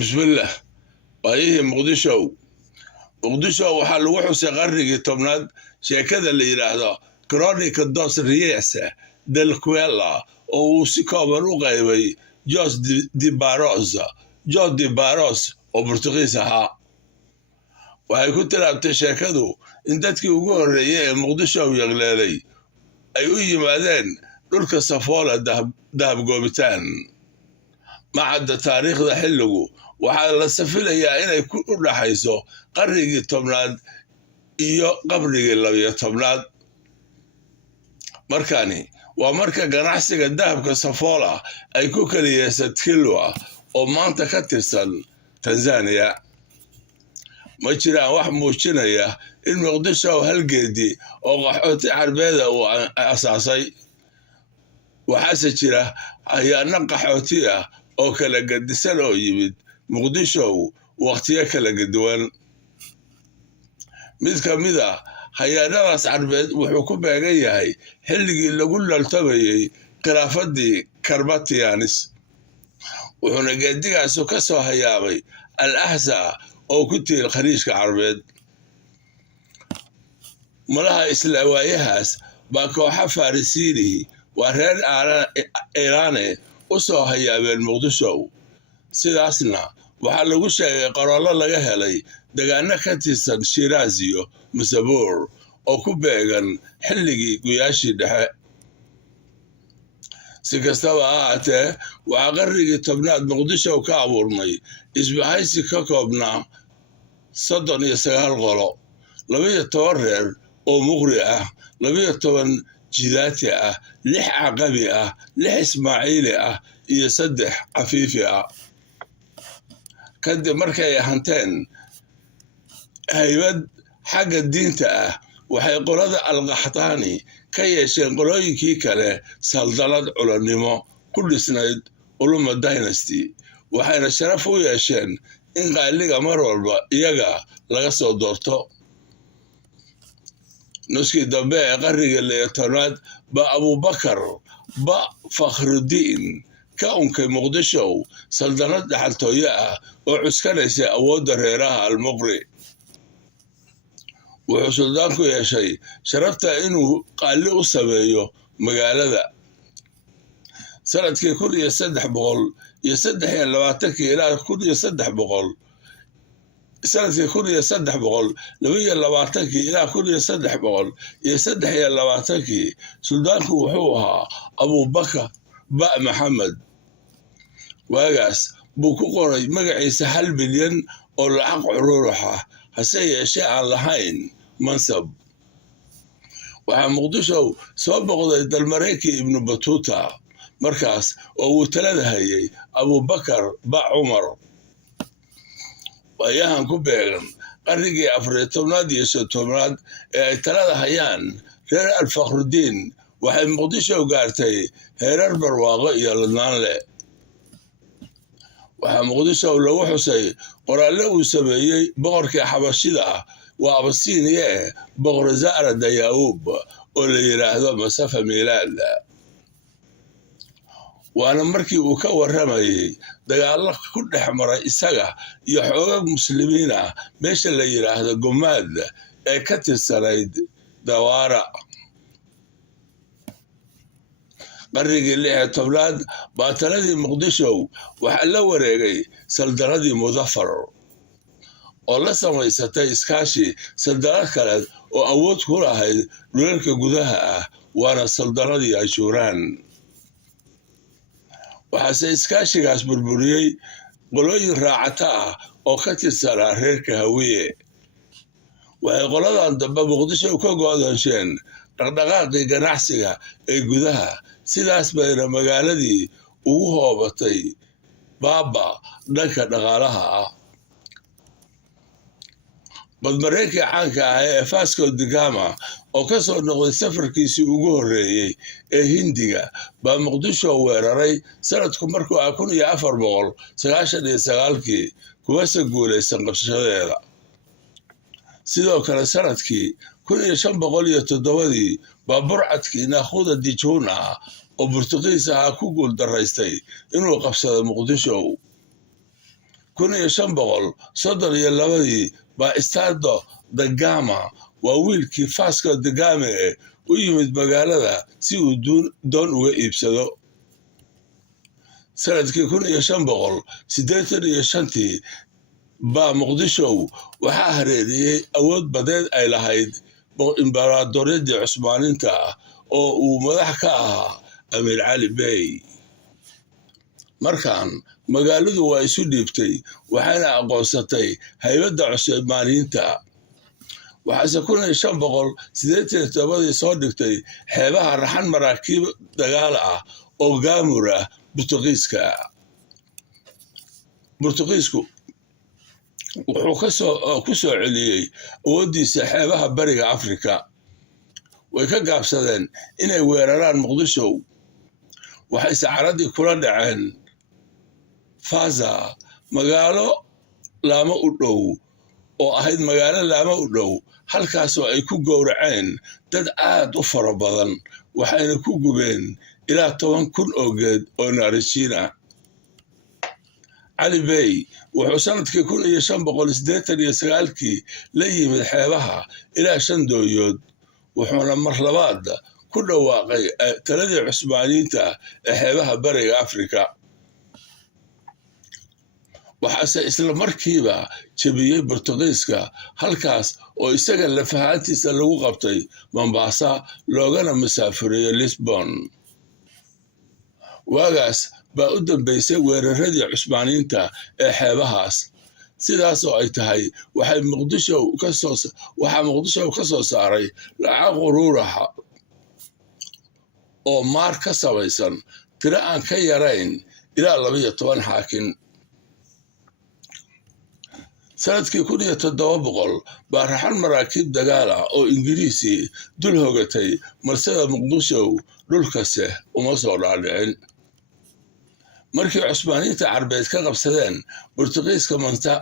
بسم الله. وهي مقدشو waxaa lagu xusay qarnigii tobnaad sheekada la yiraahdo Chronicle dos Reis del Quella oo uu si kooban u qaybay Jorge de Barros oo Portugiis ahaa. waxay ku tiraabtay sheekadu in dadkii ugu horreeyay ee Muqdisho yaqleelay ay u yimaadeen dhulka Safoola dahab goobitaan. macadda taariikhda xilligu waxaa la safilayaa inay ku u dhaxayso qarnigii tobnaad iyo qarnigii 12aad. markani waa marka ganacsiga dahabka Safoola ay ku kaliyeysay Kilwa oo maanta ka tirsan Tanzania. ma jiraan wax muujinaya in Muqdisho halgeedii oo qaxooti carbeeda uu asaasay. waxaase jira ayaana qaxooti ah oo kala gadisan oo yimid Muqdisho waqtiyo kala duwan. mid ka mid ah hayaanadaas carbeed wuxuu ku beegan yahay xilligii lagu laltabayay khilaafadii Karbatianis, wuxuuna geedigaasu ka soo hayaabay Al-Ahsa oo ku tiil khaliijka carbeed. malaha isla waayahaas baa kooxa Farisiinihi waa reer Iiraane u soo hayaabeen Muqdisho. sidaasna waxaa lagu sheegay qoraallo laga helay deegaano ka tirsan Shiiraaz iyo Masabuur oo ku beegan xilligii guyaashii dhexe. si kastaba ha ahaatee waxaa qarnigii tobnaad Muqdisho ka abuurmay isbahaysi ka koobnaa 39 qolo, 12 reer oo muqri ah, 12 jidaati ah, 6 caqabi ah, 6 ismaaciili ah iyo 3 cafiifi ah. kadib markay hanteen haybad xagga diinta ah waxay qolada Al-Qaxtaani ka yeesheen qolooyinkii kale saldalad culannimo ku dhisnayd Uluma Dynasty, waxayna sharaf u yeesheen in qaaliga mar walba iyaga laga soo doorto. nuskii dambe ee qarnigii 10aad ba Abubakar ba Fakhruddin ka unkay Muqdisho saldalad dhaxaltooyo ah oo cuskanaysa awoodda reeraha Al-Muqri. wuxuu suldaanku yeeshay sharafta inuu qaali u sameeyo magaalada. sanadkii 1323 ilaa 1323 suldaanku wuxuu ahaa Abubakar ba Maxamed. waagaas buu ku qoray magaciisa 1 bilyan oo lacag cururux ah, hase yeeshee aan lahayn mansab. waxaa Muqdisho soo boqday dalmareynkii Ibnu Batuuta markaas oo uu talada hayay Abubakar ba Cumar. waayahan ku beegan qarnigii 14aad iyo 15aad ee ay talada hayaan reer Al-Fakhruddin waxay Muqdisho gaartay heerar barwaaqo iyo ladnaan leh. waxaa Muqdisho lagu xusay qoraallo uu sameeyey boqorkii xabashida waa Abasiiniye boqor Zahra Dayaub oo la yiraahdo Masafa Miilaad. waana markii uu ka waramayay dagaallo ku dhex maray isaga iyo xoogag muslimiin ah meesha la yiraahdo Gumaad ee ka tirsanayd Dawaara. qarnigii 16aad baa taladii Muqdisho waxaa la wareegay saldanadii Mudaffar oo la samaysatay iskaashi saldalad kale oo awood ku lahayd dhulalka gudaha ah, waana saldanadii Ashuuraan. waxaase iskaashigaas burburiyey qolooyin raacata ah oo ka tirsanaa reerka Hawiye. waxay qoladan dambe Muqdisho ka go'doonsheen dhaqdhaqaaqii ganacsiga ee gudaha, sidaas bayna magaaladii ugu hoobatay baaba dhanka dhaqaalaha ah. badmareynkii caanka ah ee Vasco da Gama oo ka soo noqday safarkiisii ugu horreeyey ee Hindiga baa Muqdisho weeraray sanadku markuu 1499 kuwase guulaysan qabsashadeeda. sidoo kale sanadkii 1507 baa burcadkii Nakhuda Dijuna oo Portugiis ahaa ku guul daraystay inuu qabsado Muqdisho. 1532 baa Estado da Gama waa wiilkii Vasco da Gama u yimid magaalada si uu doon uga iibsado. sanadkii 1585 baa Muqdisho waxaa hareeriyey awood badeed ay lahayd imbaradooryadii Cusmaaniinta oo uu madax ka ahaa Amiir Cali Bey. markaan magaaladu waa isu dhiibtay waxayna aqoonsatay haybadda Cusmaaniyiinta. waxaase 1587 soo dhigtay xeebaha raxan maraakiib dagaal ah oo gaamur ah Burtuqiisku wuxuu ku soo celiyey awooddiisa xeebaha bariga Afrika. way ka gaabsadeen inay weeraraan Muqdisho. waxay sacaradii kula dhaceen Faza, magaalo laamo u dhow oo ahayd magaalo laamo u dhow, halkaasoo ay ku gowraceen dad aad u fara badan, waxayna ku gubeen ilaa 10,000 oo geed oo naarijiin ah. Cali Bey wuxuu sanadkii 1589 la yimid xeebaha ilaa 5 dooyood, wuxuuna mar labaad ku dhawaaqay taladii Cusmaaniyiinta ee xeebaha bariga Afrika. waxaase isla markiiba jebiyey Burtuqiiska, halkaas oo isaga lafahaantiisa lagu qabtay Mombasa loogana masaafureeyey Lisbon. waagaas baa u dambeysay weeraradii Cusmaaniyiinta ee xeebahaas. sidaas oo ay tahay waxaa Muqdisho ka soo saaray lacag quruuraha oo maar ka samaysan tiro aan ka yarayn ilaa 12 xaakin. sanadkii 1700 baa raxan maraakiib dagaal ah oo Ingiriisi dul hogatay marsada Muqdisho, dhulkase uma soo dhaadhicin. markii Cusmaaniyiinta Carbeed ka qabsadeen Burtuqiiska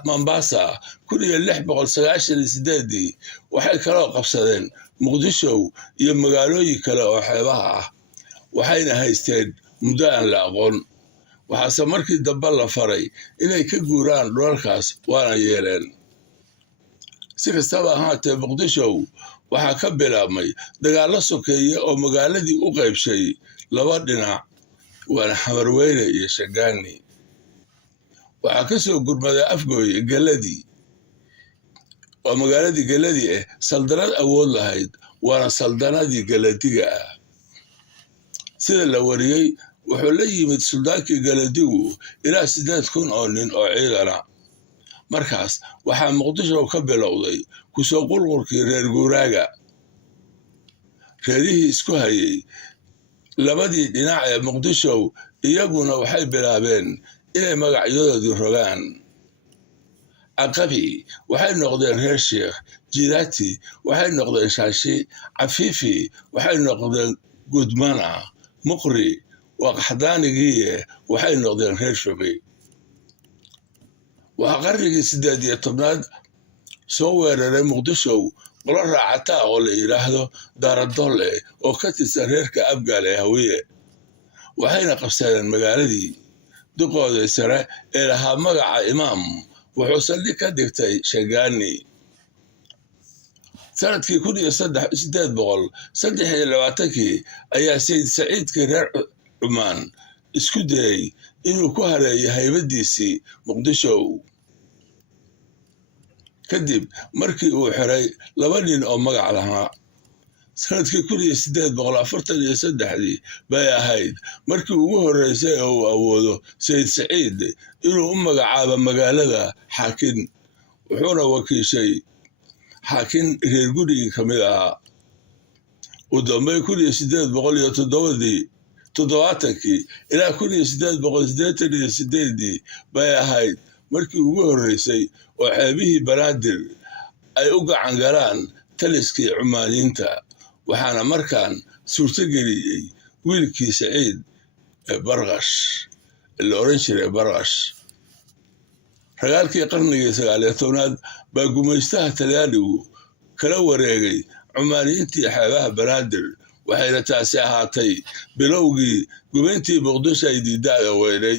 Mombasa 1698 waxay kaloo qabsadeen Muqdisho iyo magaalooyin kale oo xeebaha ah, waxayna haysteen muddo aan la aqoon. waxaase markii dambe la faray inay ka guuraan dhulalkaas, waana yeeleen. si kastaba ahaatee Muqdisho waxaa ka bilaabmay dagaallo sokeeye oo magaaladii u qaybshay 2 dhinac, waana Xamarweyne iyo Shangani. waxaa ka soo gurmaday Afgooye Galadii, waa magaaladii Galadii saldanad awood lahayd, waana saldanadii Galadiga ah. sida la wariyey wuxuu la yimid suldaankii Galadigu ilaa 8,000 oo nin oo ciidana. markaas waxaa Muqdisho ka bilowday kusoo qulqulkii reer guuraaga. reerihii isku hayay labadii dhinac ee Muqdisho iyaguna waxay bilaabeen inay magacyadoodii rogaan. Caqabi waxay noqdeen reer Sheekh, Jilaati waxay noqdeen Shaashi, Cafiifi waxay noqdeen Gudmana, Muqri waa Qaxdaanigii waxay noqdeen reer Shogay. waxaa qarnigii 18aad soo weeraray Muqdisho qolo raacata oo la yiraahdo Daaradolle oo ka tirsan reerka Abgaal ee Hawiye. waxayna qabsadeen magaaladii. duqoodii sare ee lahaa magaca Imaam wuxuu saldhig ka dhigtay Shangani. sanadkii 1823 ayaa Sayid Saciidkii reer Cumaan isku dayay inuu ku hareeyo haybadiisii Muqdisho. kadib markii uu xiray 2 nin oo magac lahaa. sanadkii 1843 bay ahayd markii ugu horreysay oo uu awoodo Sayid Saciid inuu u magacaabo magaalada xaakin, wuxuuna wakiishay xaakin reer gurigii ka mid ahaa. u dambey 1870 ilaa 1888 bay ahayd markii ugu horreysay oo xeebihii Banaadir ay u gacan galaan taliskii Cumaaniyiinta, waxaana markaan suurtageliyey wiilkii Saciid Barqash la oran jiray Barqash. ragaalkii qarnigii 19aad baa gumaystaha Talyaanigu kala wareegay Cumaaniyiintii xeebaha Banaadir, waxayna taasi ahaatay bilowgii gumayntii Muqdisho ay diidada weynay.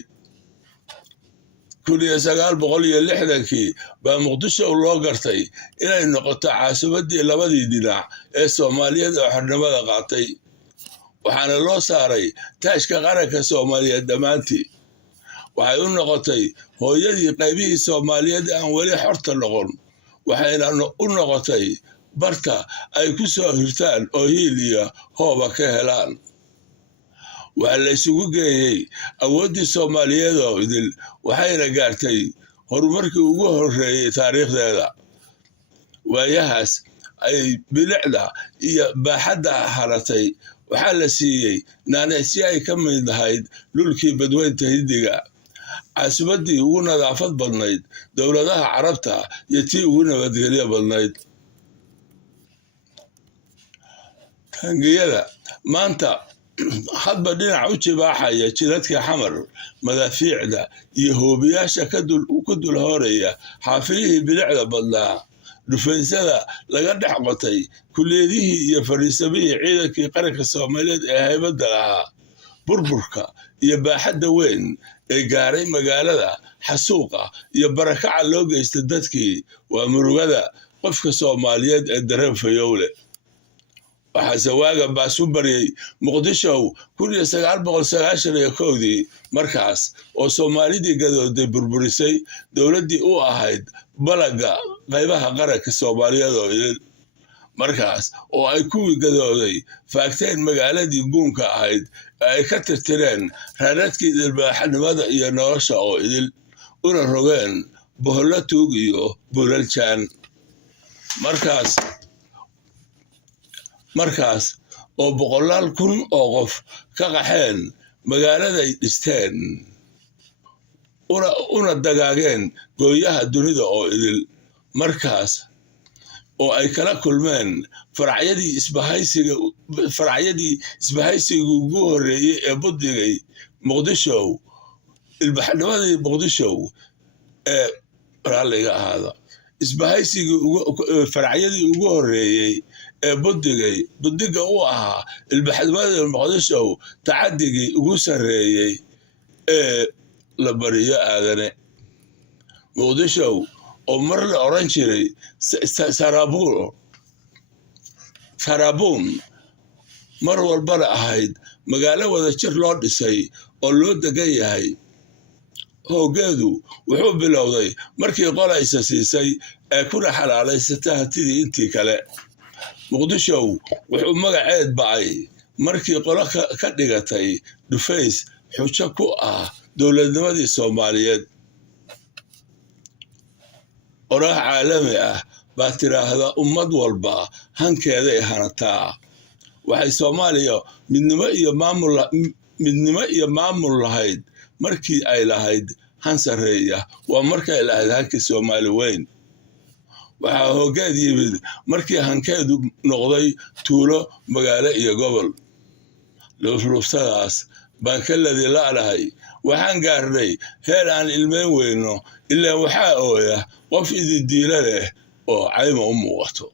1960kii baa muqdisho loo gartay inay noqoto caasimadii labadii dhinac ee Soomaaliyeed oo xornimada qaatay waxaana loo saaray taashka qaranka Soomaaliyeed dhammaantii waxay u noqotay hooyadii qaybihii Soomaaliyeed aan weli xorta noqon waxayna u noqotay barta ay ku soo hirtaan oo hiil iyo hooba ka helaan waxaa la isugu geeyey awooddii Soomaaliyeed oo idil waxayna gaartay horumarkii ugu horreeyey taariikhdeeda waayahaas ay bilicda iyo baaxadda haratay waxaa la siiyey naanaysi ay ka mid ahayd dhulkii badweynta Hindiga caasimadii ugu nadaafad badnayd dowladaha carabta iyo tii ugu nabadgelyo badnayd tangiyada maanta hadba dhinac u jibaaxaya jidadka xamar madaafiicda iyo hoobiyaasha ku dul hooraya xaafilihii bilicda badnaa dhufaynsada laga dhex qotay kulliyadihii iyo fariisamihii ciidankii qaranka Soomaaliyeed ee haybadda lahaa burburka iyo baaxadda weyn ee gaaray magaalada xasuuqa iyo barakaca loo geystay dadkii waa murugada qofka Soomaaliyeed ee dareen fayowle waxaase waaga baas u baryay muqdisho 1991dii markaas oo Soomaalidii gadooday burburisay dowladdii u ahayd balaga qaybaha qaranka Soomaaliyeed oo idil markaas oo ay kuwii gadooday faagteen magaaladii guunka ahayd ay ka tirtireen raadadkii ilbaaxnimada iyo nolosha oo idil una rogeen boholo tuug iyo buulaljaan markaas oo boqolaal kun oo qof ka qaxeen magaaladay dhisteen una dagaageen gooyaha dunida oo idil markaas oo ay kala kulmeen faracyadii isbahaysiga ugu horreeyey ee buddigay muqdisho ilbaxnimadii muqdisho ee raalliga ahaada isbahaysiga faracyadii ugu horreeyey ee buddiga u ahaa ilbaxnimadii muqdisho tacadigii ugu sarreeyey ee la bariyo aadane muqdisho oo mar la oran jiray sarabuun mar walbana ahayd magaalo wada jir loo dhisay oo loo degan yahay hoogeedu wuxuu bilowday markii qolaysa siisay ee kuna xalaalaysatay hantidii intii kale muqdisho wuxuu magaceed bacay markii qolo ka dhigatay dhufays xujo ku ah dowladnimadii Soomaaliyeed oraah caalami ah baa tiraahda ummad walba hankeeday hanataa waxay Soomaaliya midnimo iyo maamul lahayd markii ay lahayd han sareeya waa markay lahayd hankii Soomaali weyn waxaa hoggaad yimid markii hankeedu noqday tuulo magaalo iyo gobol luflufsadaas baan ka ladii la'nahay waxaan gaarnay heer aan ilmeyn weyno ilaa waxaa ooya qof idin diila leh oo cayma u muuqato